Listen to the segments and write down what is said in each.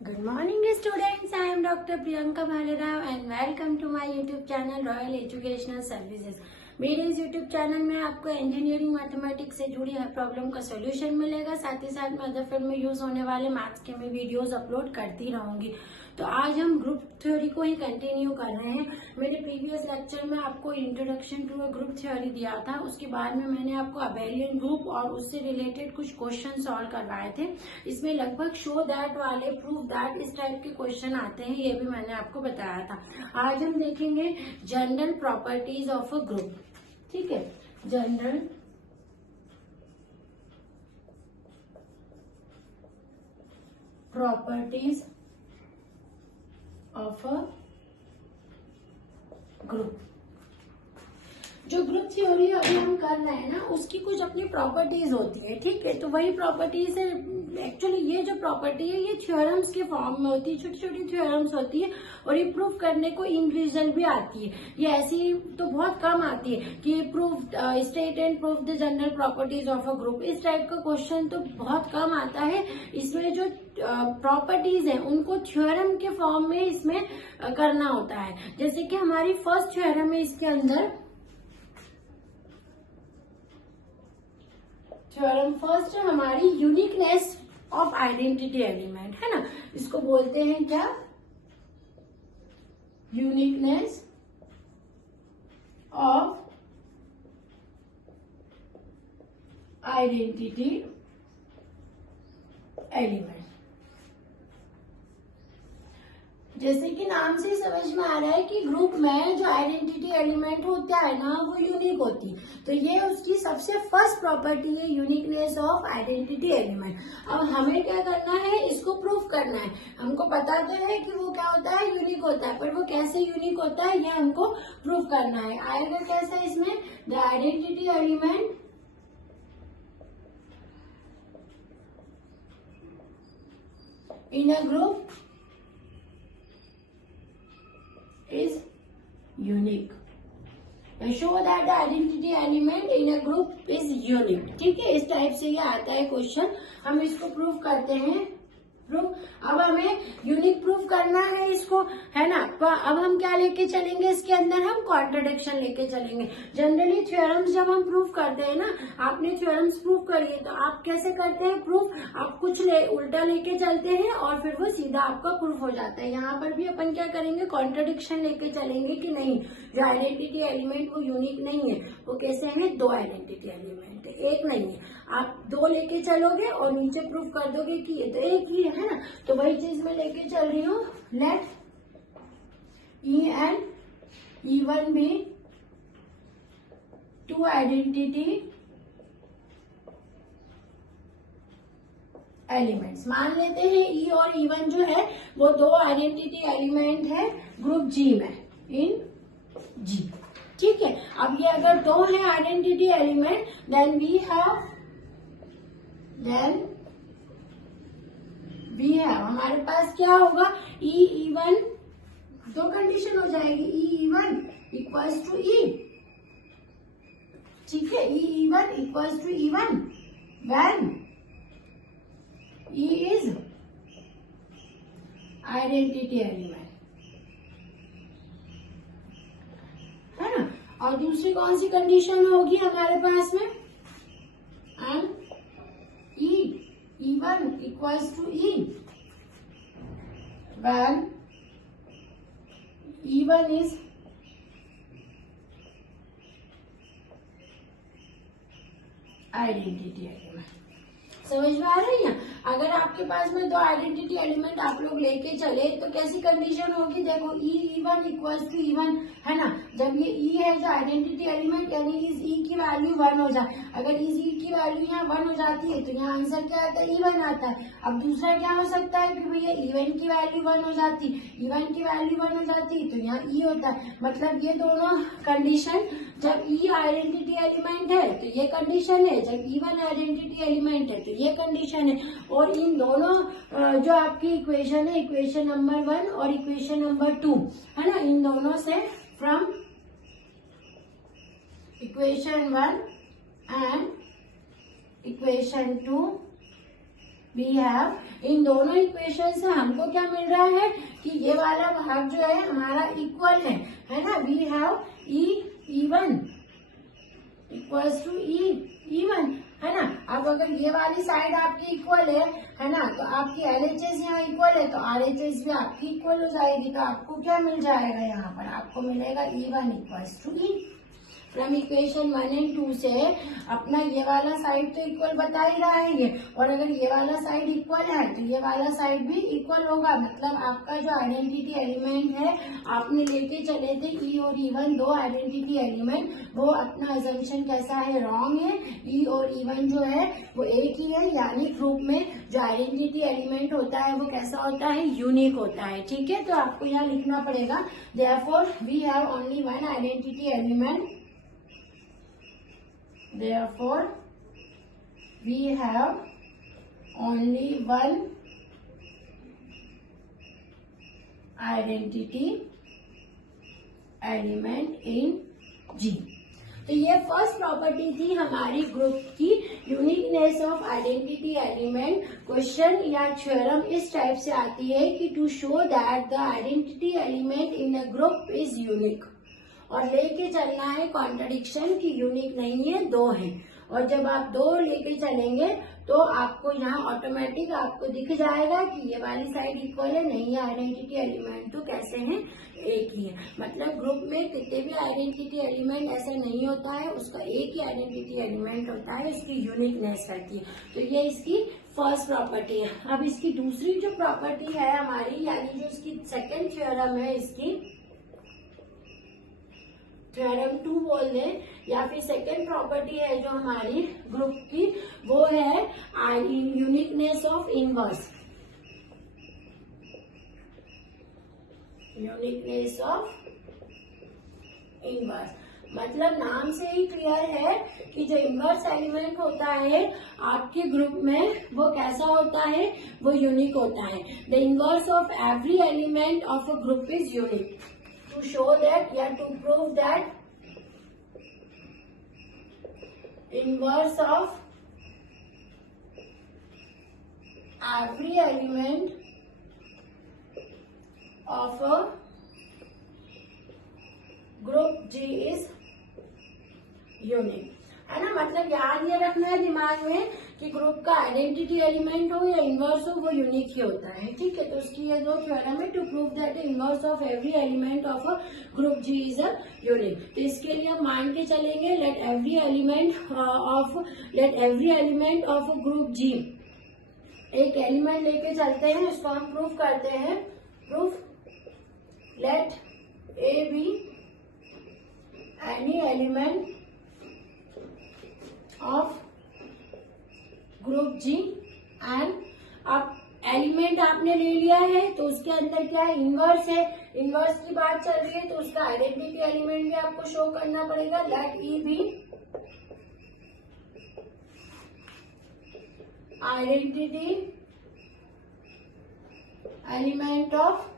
Good morning students, I am Dr. Priyanka Bhalerao and welcome to my YouTube channel Royal Educational Services। मेरे इस YouTube channel में आपको engineering mathematics से जुड़ी हर problem का solution मिलेगा। साथ ही साथ मैं अदर फील्ड में यूज होने वाले मैथ्स के मैं वीडियोस अपलोड करती रहूंगी। तो आज हम ग्रुप थ्योरी को ही कंटिन्यू कर रहे हैं। मेरे प्रीवियस लेक्चर में आपको introduction to a group theory दिया था, उसके बाद में मैंने आपको अबेलियन ग्रुप और उससे रिलेटेड कुछ क्वेश्चन सॉल्व करवाए थे। इसमें लगभग शो दैट वाले, प्रूफ दैट, इस टाइप के क्वेश्चन आते हैं, ये भी मैंने आपको बताया था। आज हम देखेंगे general properties of a group. ठीक है, general properties of a group. जो ग्रुप थ्योरी अभी हम कर रहे हैं ना, उसकी कुछ अपनी प्रॉपर्टीज होती है। ठीक है, तो वही प्रॉपर्टीज है। एक्चुअली ये जो प्रॉपर्टी है ये थ्योरम्स के फॉर्म में होती है, छोटी छोटी थ्योरम्स होती है और ये प्रूफ करने को इंडिविजुअल भी आती है। ये ऐसी तो बहुत कम आती है कि proof state and proof the general properties of a group, इस टाइप का क्वेश्चन तो बहुत कम आता है। इसमें जो प्रॉपर्टीज है उनको थ्योरम के फॉर्म में इसमें करना होता है। जैसे कि हमारी फर्स्ट थ्योरम है, इसके अंदर थ्योरम फर्स्ट है हमारी यूनिकनेस ऑफ आइडेंटिटी एलिमेंट, है ना। इसको बोलते हैं क्या? Uniqueness of identity element. जैसे कि नाम से समझ में आ रहा है कि ग्रुप में जो आइडेंटिटी एलिमेंट होता है ना, वो यूनिक होती है। तो ये उसकी सबसे फर्स्ट प्रॉपर्टी है, यूनिकनेस ऑफ आइडेंटिटी एलिमेंट। अब हमें क्या करना है, इसको प्रूफ करना है। हमको पता तो है कि वो क्या होता है, यूनिक होता है, पर वो कैसे यूनिक होता है ये हमको प्रूफ करना है। आएगा कैसा इसमें? The identity element in a group is unique. Show that the identity element in a group is unique. ठीक है, इस टाइप से ये आता है क्वेश्चन। हम इसको प्रूफ करते हैं। प्रूफ, अब हमें यूनिक प्रूफ करना है इसको, है ना। अब हम क्या लेके चलेंगे इसके अंदर? हम कॉन्ट्रडिक्शन लेके चलेंगे। जनरली थ्योरम्स जब हम प्रूफ करते हैं ना, आपने थ्योरम्स प्रूफ करिए तो आप कैसे करते हैं प्रूफ? आप कुछ उल्टा लेके चलते हैं और फिर वो सीधा आपका प्रूफ हो जाता है। यहाँ पर भी अपन क्या करेंगे, कॉन्ट्रडिक्शन लेके चलेंगे कि नहीं, जो आइडेंटिटी एलिमेंट वो यूनिक नहीं है। वो कैसे है? दो आइडेंटिटी एलिमेंट, एक नहीं है। आप दो लेके चलोगे और नीचे प्रूफ कर दोगे कि ये तो एक ही है ना। तो वही चीज मैं लेके चल रही हूँ। लेट E and E1 भी टू आइडेंटिटी एलिमेंट्स। मान लेते हैं E और E1 जो है वो दो आइडेंटिटी एलिमेंट है ग्रुप G में, इन G। ठीक है, अब ये अगर दो है identity element, then we have हमारे पास क्या होगा? E1, दो कंडीशन हो जाएगी, E1 इक्वल्स टू E। ठीक है, E1 equals to E1 when E is identity element, है ना। और दूसरी कौन सी कंडीशन होगी हमारे पास में? And E1 equals to E when E1 is identity element. समझ में आ रही है? अगर आपके पास में दो आइडेंटिटी एलिमेंट आप लोग लेके चले तो कैसी कंडीशन होगी? देखो, E1 इक्वल्स टू E1, है ना। जब ये E है जो आइडेंटिटी एलिमेंट, यानी इस E की वैल्यू 1 हो जाए। अगर इस E की वैल्यू यहाँ 1 हो जाती है तो यहाँ आंसर क्या आता है? E1 आता है। अब दूसरा क्या हो सकता है कि भैया E1 की वैल्यू 1 हो जाती, E1 की वैल्यू 1 हो जाती तो यहाँ E होता है। मतलब ये दोनों कंडीशन, जब E आइडेंटिटी एलिमेंट है तो ये कंडीशन है, जब E1 आइडेंटिटी एलिमेंट है तो ये कंडीशन है। और इन दोनों जो आपकी इक्वेशन है, इक्वेशन नंबर 1 और इक्वेशन नंबर 2, है ना, इन दोनों से from equation 1 and equation 2 we have इन दोनों इक्वेशन से हमको क्या मिल रहा है कि ये वाला भाग जो है हमारा इक्वल है ना। We have e even equals to e even, है ना। अब अगर ये वाली साइड आपकी इक्वल है ना, तो आपकी LHS यहाँ इक्वल है तो RHS भी आपकी इक्वल हो जाएगी। तो आपको क्या मिल जाएगा यहाँ पर, आपको मिलेगा E1 equals to e. From equation 1 and 2 से अपना ये वाला साइड तो इक्वल बता ही रहा है ये, और अगर ये वाला साइड इक्वल है तो ये वाला साइड भी इक्वल होगा। मतलब आपका जो आइडेंटिटी एलिमेंट है आपने लेके चले थे ई और E1 दो आइडेंटिटी एलिमेंट, वो अपना अजम्पशन कैसा है, रॉन्ग है। ई और E1 जो है वो एक ही है, यानी ग्रुप में जो आइडेंटिटी एलिमेंट होता है वो कैसा होता है, यूनिक होता है। ठीक है, तो आपको यहाँ लिखना पड़ेगा therefore we have only one identity element, therefore we have only one identity element in G। तो ये फर्स्ट प्रॉपर्टी थी हमारी ग्रुप की, uniqueness of identity element. Question या थ्योरम इस टाइप से आती है कि to show that the identity element in a group is unique, और लेके चलना है कॉन्ट्रडिक्शन की यूनिक नहीं है, दो है। और जब आप दो लेके चलेंगे तो आपको यहाँ ऑटोमेटिक आपको दिख जाएगा कि ये वाली साइड इक्वल है, नहीं है आइडेंटिटी एलिमेंट तो कैसे हैं, एक ही है। मतलब ग्रुप में कितने भी आइडेंटिटी एलिमेंट ऐसे नहीं होता है, उसका एक ही आइडेंटिटी एलिमेंट होता है, उसकी यूनिकनेस रहती है। तो ये इसकी फर्स्ट प्रॉपर्टी है। अब इसकी दूसरी जो प्रॉपर्टी है हमारी, यानी जो इसकी सेकेंड थ्योरम है, इसकी थ्योरम 2 बोल दें, या फिर सेकेंड प्रॉपर्टी है जो हमारी ग्रुप की, वो है uniqueness of inverse. Uniqueness of inverse मतलब नाम से ही क्लियर है कि जो इनवर्स एलिमेंट होता है आपके ग्रुप में वो कैसा होता है, वो यूनिक होता है। The inverse of every element of a group is unique. To show that या to prove that inverse of every element of a group G is unique, है ना। मतलब याद ये रखना है दिमाग में कि ग्रुप का आइडेंटिटी एलिमेंट हो या इनवर्स हो वो यूनिक ही होता है। ठीक है, तो उसकी ये दो थ्योरम है to prove that inverse of every element of a group G is a unique. तो इसके लिए हम मान के चलेंगे let every element of a group G, एक एलिमेंट लेके चलते हैं, इसको हम प्रूव करते हैं। Proof let a b any element of group G and अब एलिमेंट आपने ले लिया है तो उसके अंदर क्या है, इनवर्स है। इनवर्स की बात चल रही है तो उसका आइडेंटिटी एलिमेंट भी आपको शो करना पड़ेगा। Let E be identity element of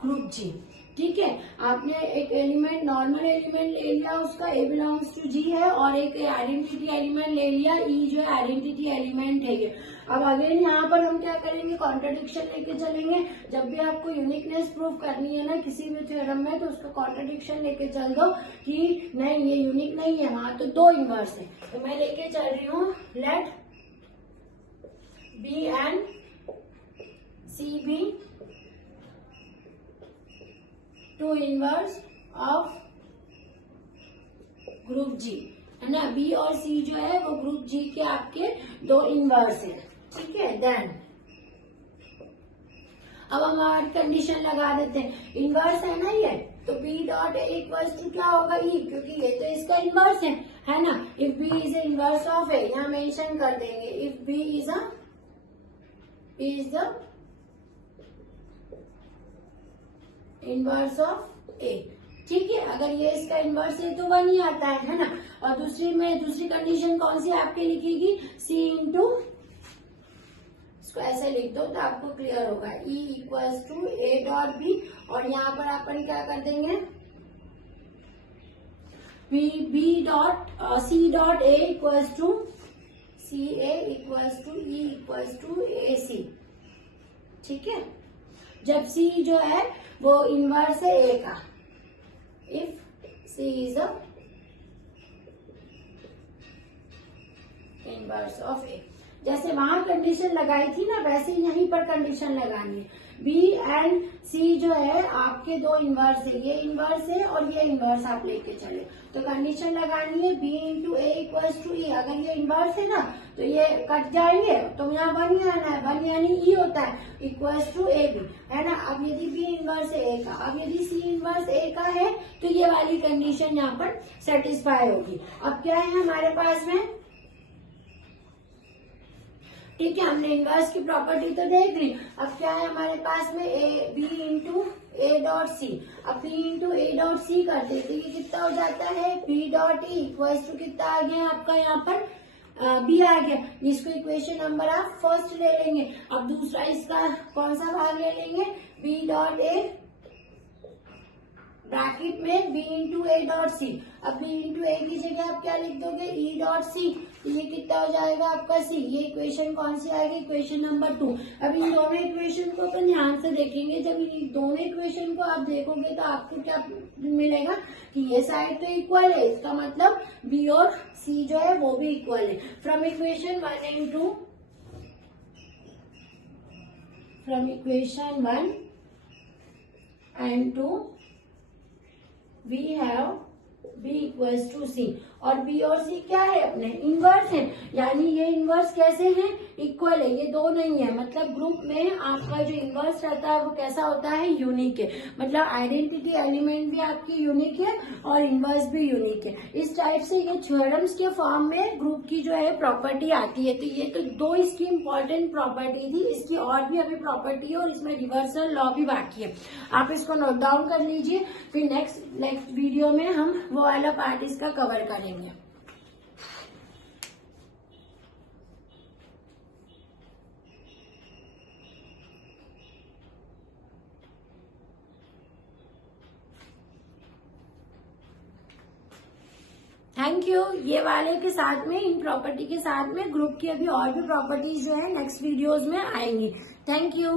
group G. ठीक है, आपने एक एलिमेंट नॉर्मल एलिमेंट ले लिया, उसका ए बिलोंग्स टू जी है, और एक आइडेंटिटी एलिमेंट ले लिया, ई जो है आइडेंटिटी एलिमेंट है ये। अब अगेन यहाँ पर हम क्या करेंगे, कॉन्ट्रडिक्शन लेके चलेंगे। जब भी आपको यूनिकनेस प्रूव करनी है ना किसी भी थ्योरम में, तो उसका कॉन्ट्रडिक्शन लेके चल दो कि नहीं ये यूनिक नहीं है, वहां तो दो इनवर्स है। तो मैं लेके चल रही हूँ let B and C be two inverse of group G, है ना। बी और सी जो है वो ग्रुप जी के आपके दो इनवर्स है। ठीक है, देन अब हम और कंडीशन लगा देते हैं। इनवर्स है ना ये, तो b dot A equals to क्या होगा, ई, क्योंकि ये तो इसका इनवर्स है ना। If B is inverse of A, यहाँ मेंशन कर देंगे, if B is the inverse of A. ठीक है, अगर ये इसका इनवर्स है तो 1 ही आता है ना। और दूसरी कंडीशन कौन सी आपके लिखेगी, सी इंटू, इसको ऐसे लिख दो तो आपको क्लियर होगा, E equals to A dot B, और यहाँ पर अपन क्या कर देंगे, B dot C dot A equals to C A equals to E equals to A C. ठीक है, जब सी जो है वो इनवर्स है ए का, if C is a inverse of A. जैसे वहां कंडीशन लगाई थी ना, वैसे यहीं पर कंडीशन लगानी है। बी एंड सी जो है आपके दो इनवर्स है, ये इनवर्स है और ये इनवर्स आप लेके चले, तो कंडीशन लगानी है B into A equals to E. अगर ये इनवर्स है ना तो ये कट जाएंगे, तो यहाँ वन ही आना है, वन यानी ई होता है, इक्वल्स टू ए बी, है ना। अब यदि बी इनवर्स है ए का, अब यदि सी इनवर्स ए का है तो ये वाली कंडीशन यहाँ पर सेटिस्फाई होगी। अब क्या है हमारे पास में, ठीक है, हमने इनवर्स की प्रॉपर्टी तो देख ली। अब क्या है हमारे पास में, A B into A dot सी। अब बी इंटू ए डॉट सी करते तो ये कितना हो जाता है, B dot E equals to कितना आ गया आपका यहाँ पर बी आ गया। इसको इक्वेशन नंबर आप फर्स्ट ले लेंगे। अब दूसरा इसका कौन सा भाग ले लेंगे, बी डॉट ए ब्रैकेट में बी इंटू ए डॉट सी। अब बी इंटू ए की जगह आप क्या लिख दोगे, ई डॉट सी। ये कितना हो जाएगा आपका सी। ये इक्वेशन कौन सी आएगी, इक्वेशन नंबर 2। अब इन दोनों इक्वेशन को अपन ध्यान से देखेंगे। जब इन दोनों इक्वेशन को आप देखोगे तो आपको क्या मिलेगा कि ये साइड तो इक्वल है, इसका मतलब बी और सी जो है वो भी इक्वल है। From equation 1 and 2 we have b equals to C. और बी और सी क्या है अपने इनवर्स है, यानी ये इनवर्स कैसे हैं, इक्वल है, ये दो नहीं है। मतलब ग्रुप में आपका जो इनवर्स रहता है वो कैसा होता है, यूनिक है। मतलब आइडेंटिटी एलिमेंट भी आपकी यूनिक है और इनवर्स भी यूनिक है। इस टाइप से ये थ्योरम्स के फॉर्म में ग्रुप की जो है प्रॉपर्टी आती है। तो ये तो दो इसकी इम्पोर्टेंट प्रॉपर्टी थी, इसकी और भी अभी प्रॉपर्टी है और इसमें रिवर्सल लॉ भी बाकी है। आप इसको नोट डाउन कर लीजिए, फिर नेक्स्ट वीडियो में हम वो वाला पार्ट इसका कवर करेंगे। Thank you. ये वाले के साथ में, इन प्रॉपर्टी के साथ में ग्रुप की अभी और भी प्रॉपर्टीज जो है नेक्स्ट वीडियोस में आएंगी। Thank you.